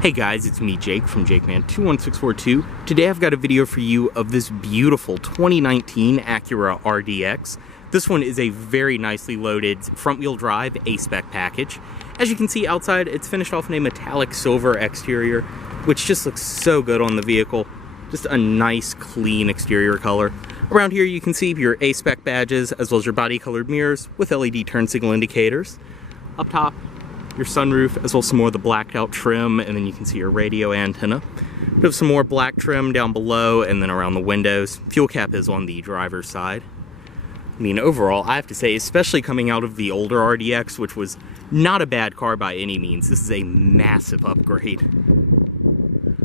Hey guys, it's me Jake from JakeMan21642. Today I've got a video for you of this beautiful 2019 Acura RDX. This one is a very nicely loaded front-wheel drive A-Spec package. As you can see outside, it's finished off in a metallic silver exterior, which just looks so good on the vehicle. Just a nice, clean exterior color. Around here you can see your A-Spec badges, as well as your body-colored mirrors with LED turn signal indicators. Up top, your sunroof, as well as some more of the blacked out trim, and then you can see your radio antenna. We have some more black trim down below, and then around the windows. Fuel cap is on the driver's side. I mean, overall, I have to say, especially coming out of the older RDX, which was not a bad car by any means, this is a massive upgrade.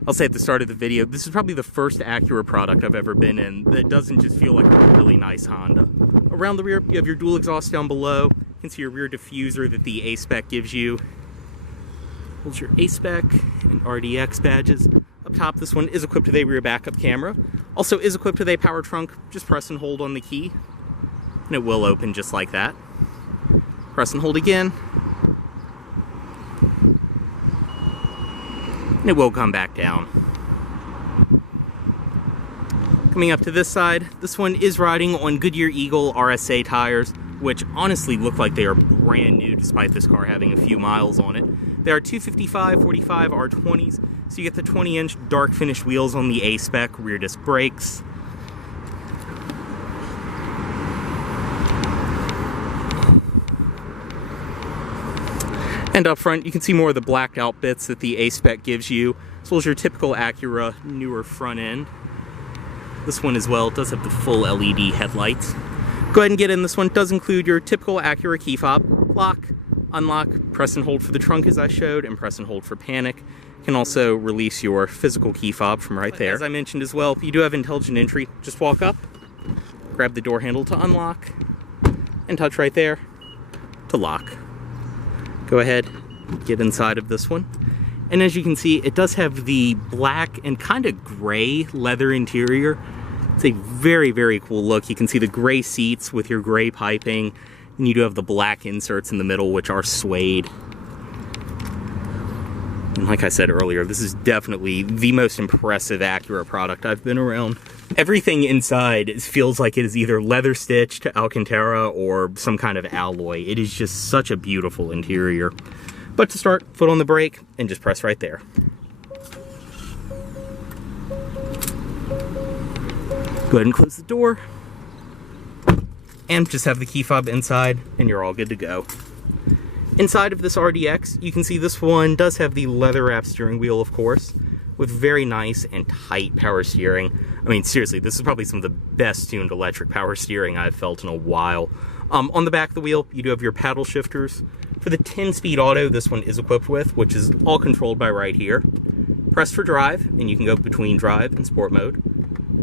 I'll say at the start of the video, this is probably the first Acura product I've ever been in that doesn't just feel like a really nice Honda. Around the rear, you have your dual exhaust down below. You can see your rear diffuser that the A-Spec gives you. Here's your A-Spec and RDX badges. Up top, this one is equipped with a rear backup camera. Also is equipped with a power trunk. Just press and hold on the key, and it will open just like that. Press and hold again, and it will come back down. Coming up to this side, this one is riding on Goodyear Eagle RSA tires, which honestly look like they are brand new despite this car having a few miles on it. They are 255/45 R20s, so you get the 20-inch dark finish wheels on the A-Spec, rear disc brakes. And up front, you can see more of the blacked out bits that the A-Spec gives you, as well as your typical Acura newer front end. This one as well does have the full LED headlights. Go ahead and get in. This one does include your typical Acura key fob, lock, unlock, press and hold for the trunk as I showed, and press and hold for panic. You can also release your physical key fob from right there. As I mentioned as well, you do have intelligent entry. Just walk up, grab the door handle to unlock, and touch right there to lock. Go ahead, get inside of this one. And as you can see, it does have the black and kind of gray leather interior. It's a very, very cool look. You can see the gray seats with your gray piping, and you do have the black inserts in the middle, which are suede. And like I said earlier, this is definitely the most impressive Acura product I've been around. Everything inside feels like it is either leather stitched, Alcantara, or some kind of alloy. It is just such a beautiful interior. But to start, foot on the brake, and just press right there. Go ahead and close the door, and just have the key fob inside, and you're all good to go. Inside of this RDX, you can see this one does have the leather-wrapped steering wheel, of course, with very nice and tight power steering. I mean, seriously, this is probably some of the best tuned electric power steering I've felt in a while. On the back of the wheel, you do have your paddle shifters. For the 10-speed auto, this one is equipped with, which is all controlled by right here. Press for drive, and you can go between drive and sport mode.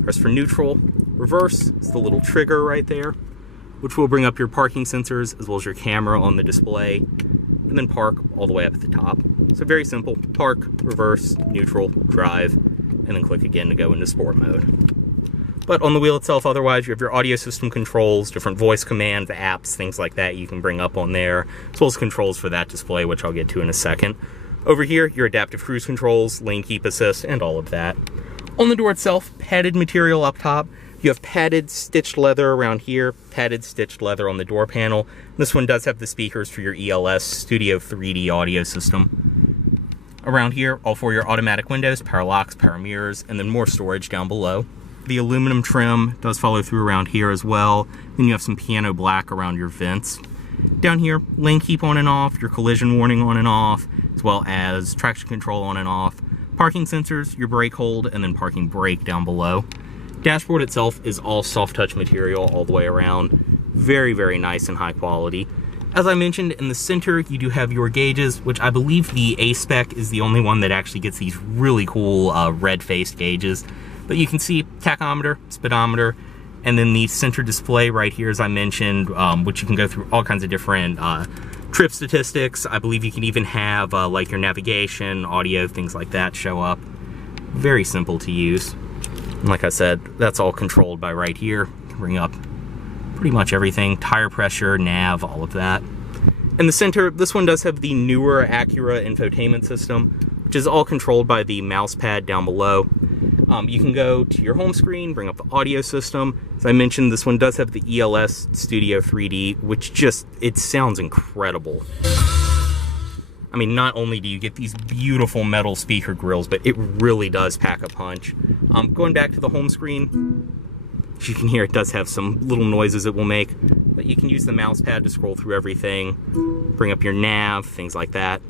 Press for neutral. Reverse is the little trigger right there, which will bring up your parking sensors as well as your camera on the display, and then park all the way up at the top. So very simple: park, reverse, neutral, drive, and then click again to go into sport mode. But on the wheel itself, otherwise, you have your audio system controls, different voice commands, apps, things like that you can bring up on there, as well as controls for that display, which I'll get to in a second. Over here, your adaptive cruise controls, lane keep assist, and all of that. On the door itself, padded material up top. You have padded stitched leather around here, padded stitched leather on the door panel. This one does have the speakers for your ELS Studio 3D audio system. Around here, all four of your automatic windows, power locks, power mirrors, and then more storage down below. The aluminum trim does follow through around here as well. Then you have some piano black around your vents. Down here, lane keep on and off, your collision warning on and off, as well as traction control on and off, parking sensors, your brake hold, and then parking brake down below. Dashboard itself is all soft touch material all the way around. Very, very nice and high quality. As I mentioned, in the center, you do have your gauges, which I believe the A-Spec is the only one that actually gets these really cool red-faced gauges. But you can see tachometer, speedometer, and then the center display right here, as I mentioned, which you can go through all kinds of different trip statistics. I believe you can even have like your navigation, audio, things like that show up. Very simple to use. And like I said, that's all controlled by right here. You can bring up pretty much everything, tire pressure, nav, all of that. In the center, this one does have the newer Acura Infotainment System, which is all controlled by the mouse pad down below. You can go to your home screen, bring up the audio system. As I mentioned, this one does have the ELS Studio 3D, which it sounds incredible. I mean, not only do you get these beautiful metal speaker grills, but it really does pack a punch. Going back to the home screen, as you can hear, it does have some little noises it will make, but you can use the mouse pad to scroll through everything, bring up your nav, things like that.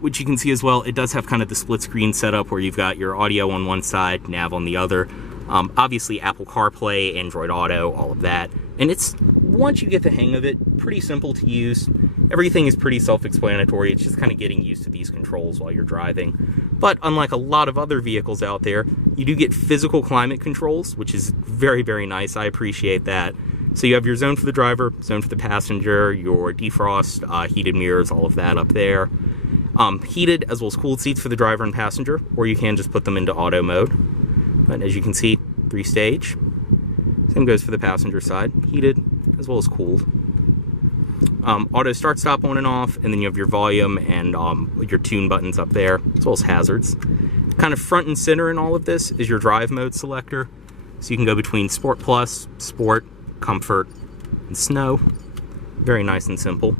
Which you can see as well, it does have kind of the split screen setup where you've got your audio on one side, nav on the other. Obviously Apple CarPlay, Android Auto, all of that. And it's, once you get the hang of it, pretty simple to use. Everything is pretty self-explanatory. It's just kind of getting used to these controls while you're driving. But unlike a lot of other vehicles out there, you do get physical climate controls, which is very, very nice. I appreciate that. So you have your zone for the driver, zone for the passenger, your defrost, heated mirrors, all of that up there. Heated as well as cooled seats for the driver and passenger, or you can just put them into auto mode. But as you can see, 3-stage. Same goes for the passenger side, heated as well as cooled. Auto start stop on and off, and then you have your volume and your tune buttons up there, as well as hazards. Kind of front and center in all of this is your drive mode selector. So you can go between Sport Plus, Sport, Comfort, and Snow. Very nice and simple.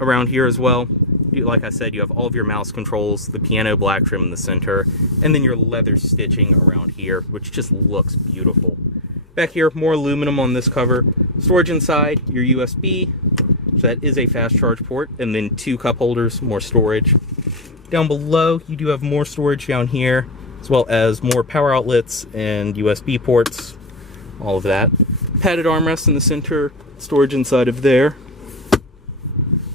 Around here as well, like I said, you have all of your mouse controls, the piano black trim in the center, and then your leather stitching around here, which just looks beautiful. Back here, more aluminum on this cover. Storage inside, your USB, so that is a fast charge port, and then 2 cup holders, more storage. Down below, you do have more storage down here, as well as more power outlets and USB ports, all of that. Padded armrest in the center, storage inside of there.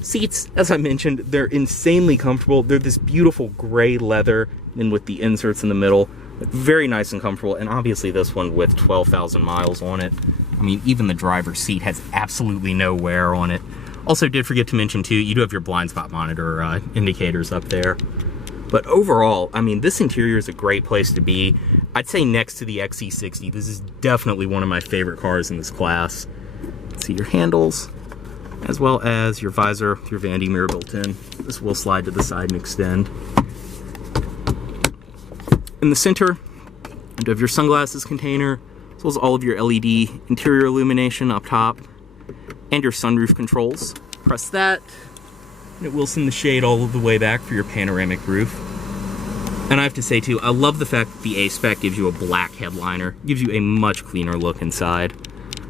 Seats, as I mentioned, they're insanely comfortable. They're this beautiful gray leather, and with the inserts in the middle. Very nice and comfortable, and obviously this one with 12,000 miles on it. I mean, even the driver's seat has absolutely no wear on it. Also, did forget to mention too, you do have your blind spot monitor indicators up there. But overall, I mean, this interior is a great place to be. I'd say next to the XC60, this is definitely one of my favorite cars in this class. See your handles, as well as your visor, your vanity mirror built in. This will slide to the side and extend. In the center, you have your sunglasses container, as well as all of your LED interior illumination up top, and your sunroof controls. Press that, and it will send the shade all the way back for your panoramic roof. And I have to say too, I love the fact that the A-Spec gives you a black headliner, gives you a much cleaner look inside.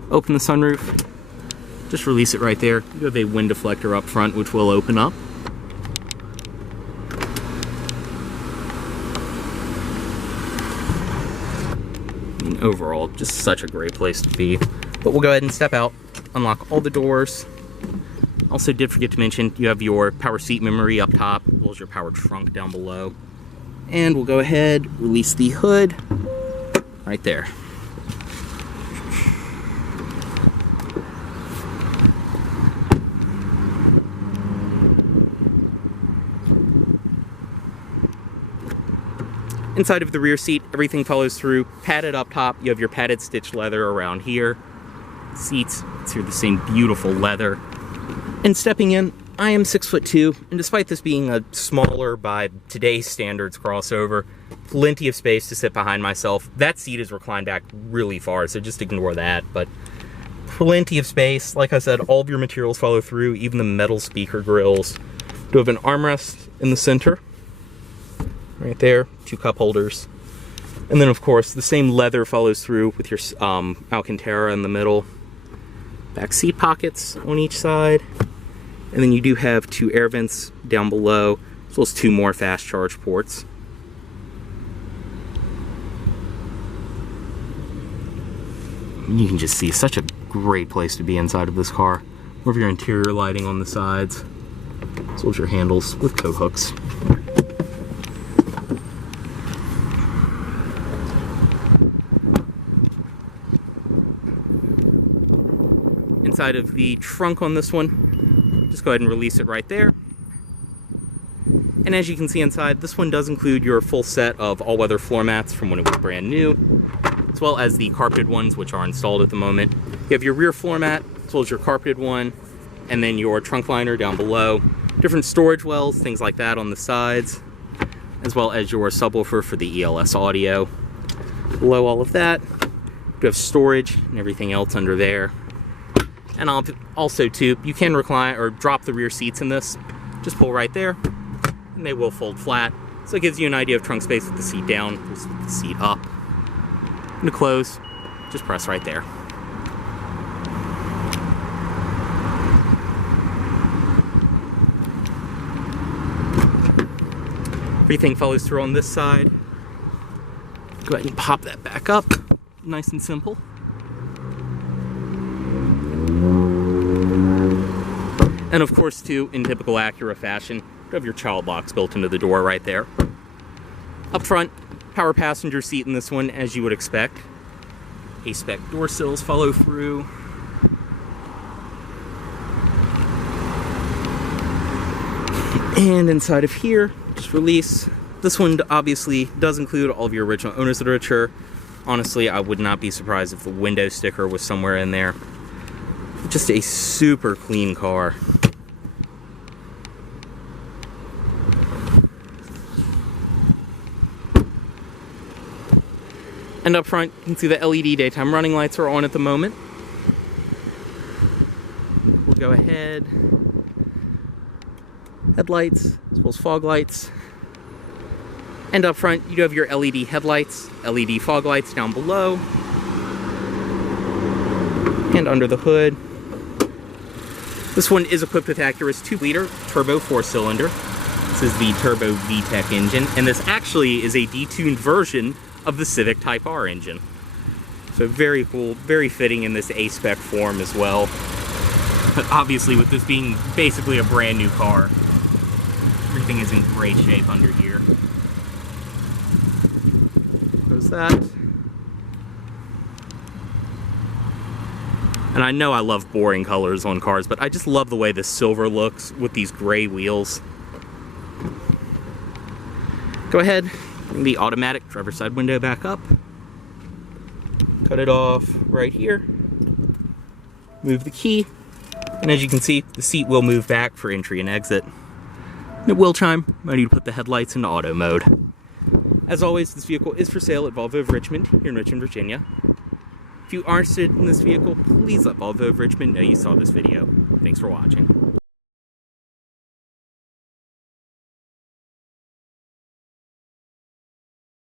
Open the sunroof, just release it right there. You have a wind deflector up front, which will open up. Overall, just such a great place to be. But we'll go ahead and step out, unlock all the doors. Also did forget to mention, you have your power seat memory up top, as well as your power trunk down below. And we'll go ahead, release the hood right there. Inside of the rear seat, everything follows through. Padded up top, you have your padded stitched leather around here. Seats, through the same beautiful leather. And stepping in, I am 6'2", and despite this being a smaller by today's standards crossover, plenty of space to sit behind myself. That seat is reclined back really far, so just ignore that, but plenty of space. Like I said, all of your materials follow through, even the metal speaker grills. You have an armrest in the center. Right there, 2 cup holders. And then of course, the same leather follows through with your Alcantara in the middle. Back seat pockets on each side. And then you do have 2 air vents down below, as well as 2 more fast charge ports. You can just see such a great place to be inside of this car. More of your interior lighting on the sides, as well as your handles with coat hooks. Inside of the trunk on this one, just go ahead and release it right there. And as you can see inside, this one does include your full set of all-weather floor mats from when it was brand new, as well as the carpeted ones, which are installed at the moment. You have your rear floor mat, as well as your carpeted one, and then your trunk liner down below. different storage wells, things like that on the sides, as well as your subwoofer for the ELS audio. Below all of that, you have storage and everything else under there. And also too, you can recline or drop the rear seats in this. Just pull right there, and they will fold flat. So it gives you an idea of trunk space with the seat down, with the seat up. And to close, just press right there. Everything follows through on this side. Go ahead and pop that back up. Nice and simple. And of course, too, in typical Acura fashion, you have your child locks built into the door right there. Up front, power passenger seat in this one, as you would expect. A-Spec door sills follow through. And inside of here, just release. This one obviously does include all of your original owner's literature. Honestly, I would not be surprised if the window sticker was somewhere in there. Just a super clean car. And up front, you can see the LED daytime running lights are on at the moment. We'll go ahead. Headlights, as well as fog lights. And up front, you do have your LED headlights, LED fog lights down below. And under the hood. This one is equipped with Acura's 2-liter turbo 4-cylinder. This is the Turbo VTEC engine, and this actually is a detuned version of the Civic Type R engine. So very cool, very fitting in this A-Spec form as well. But obviously with this being basically a brand new car, everything is in great shape under here. Close that. And I know I love boring colors on cars, but I just love the way the silver looks with these gray wheels. Go ahead, bring the automatic driver's side window back up. Cut it off right here. Move the key. And as you can see, the seat will move back for entry and exit. And it will chime. I need to put the headlights into auto mode. As always, this vehicle is for sale at Volvo of Richmond, here in Richmond, Virginia. If you are interested in this vehicle, please let Volvo of Richmond know you saw this video. Thanks for watching.